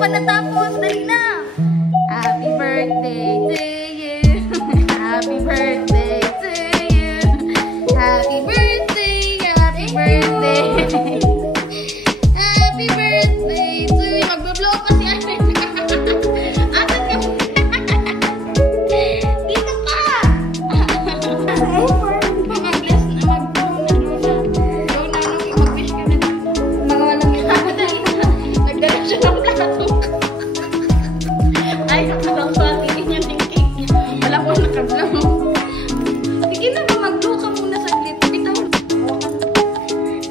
pa natapos. Dali na. Happy birthday to you. Happy birthday to you. Happy birthday. Happy birthday. Happy birthday to you. Mag-blow pa si Ate. Atat ka. Dito ka. Mag-bless na. Mag-blow na. Blow na. Mag-wish ka na. Mga walang nagdala siya ng plato. Ay, nakakapagpatigin niya ng cake niya. Wala ko nakablow. Sige na, mag-blow ka muna saglit. Ikaw.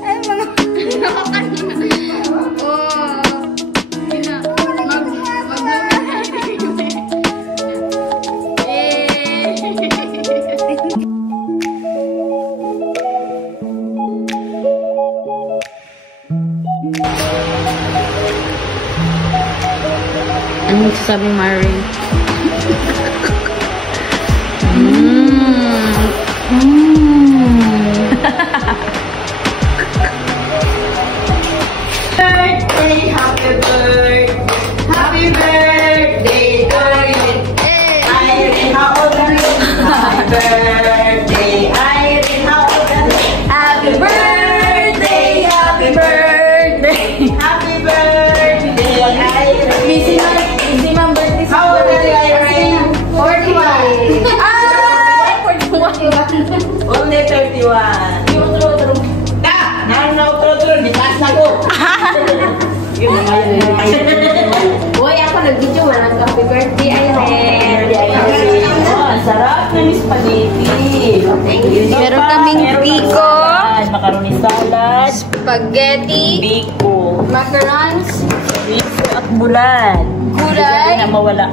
Ay, mga nakakano. Oh. Sige na. Mag-blow ka. Ano magsasabi, Mari? Birthday, happy birthday, happy birthday, Irene. Irene, how old are you? Happy birthday, Irene, how old are you? Happy birthday! Happy birthday! Happy birthday, Irene. Busy ma'am birthday. How old are you, Irene? 41. Ay! 41. Only 31. Narunaw, di taas na ko. Yun na ngayon. Uy, ako nag-video. Walang happy birthday, Irene. Oh, ang sarap na ni spaghetti. Thank you. Meron kaming biko, macaroni salad, spaghetti, biko, macarons, biko at bulan. gulay, Hindi na mawala.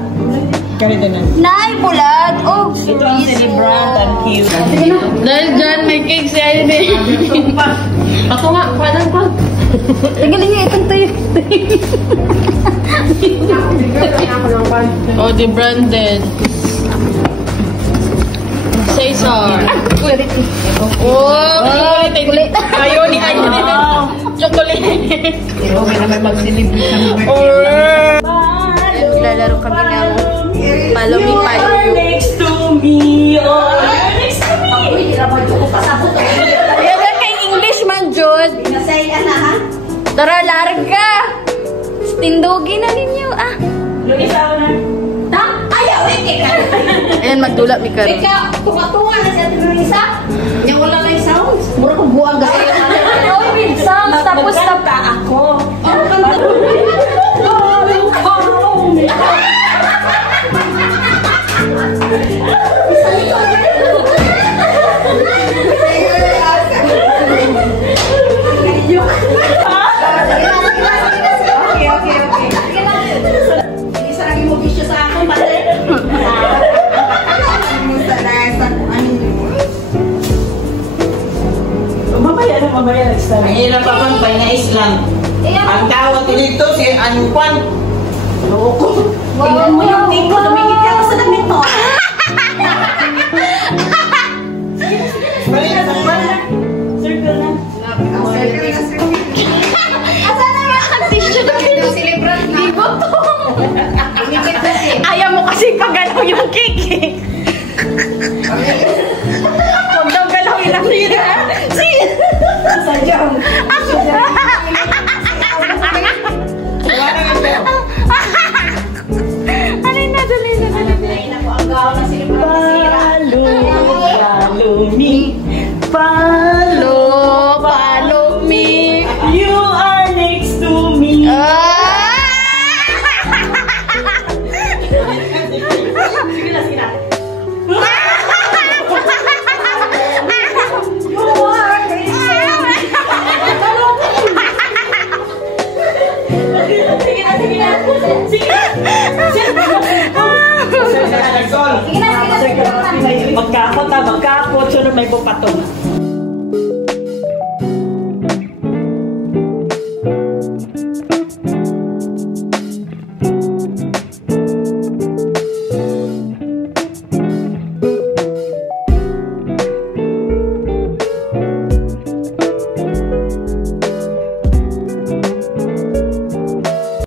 Ganito na. nay, bulag. Oh, Ito ang celebrant and cute. dahil dyan, may cake si Irene. Ako nga, parang ko. Tagaling niya itong tayo. Oh, the branded. Caesar. Oh, chocolate. Ayaw ni chocolate. Pero may naman mag-deliver kami. Lalaro kami ng palumi-palumi. Next to me. Oh, next to me. Ayaw kay English man, Jod. Nasay ka na, ha? Tara, larga. Tindugi na ninyo, ah. Luis, ako na. Ayaw, ka. Ayan, magdulap ni Karo. Ikaw, tunga-tunga na si Ate Luisa. Yung wala na yung sounds. Mura kong buwag kasi. Oh, with sounds. Tapos na pa. Ako. Ano kanta? Okay. Isa lagi mo bisyo sa akin, pati. Mamaya next time. Ang hirap pa pang na Islam. Ang tawag dito si Anquan. Loko. Tingnan mo yung tiko, tumingit ka sa damit mo. Balik na. Circle na. Asan na yung tissue na Celebrant na. Ayaw mo kasi pagalaw yung cake eh. Huwag daw galawin ang nila. Sadyang. Alin na, dali na. Ay, naku, ang gawa na celebrant na sira. Follow me. You are next to me. Sige na. Magkakot, sunod may bupatong.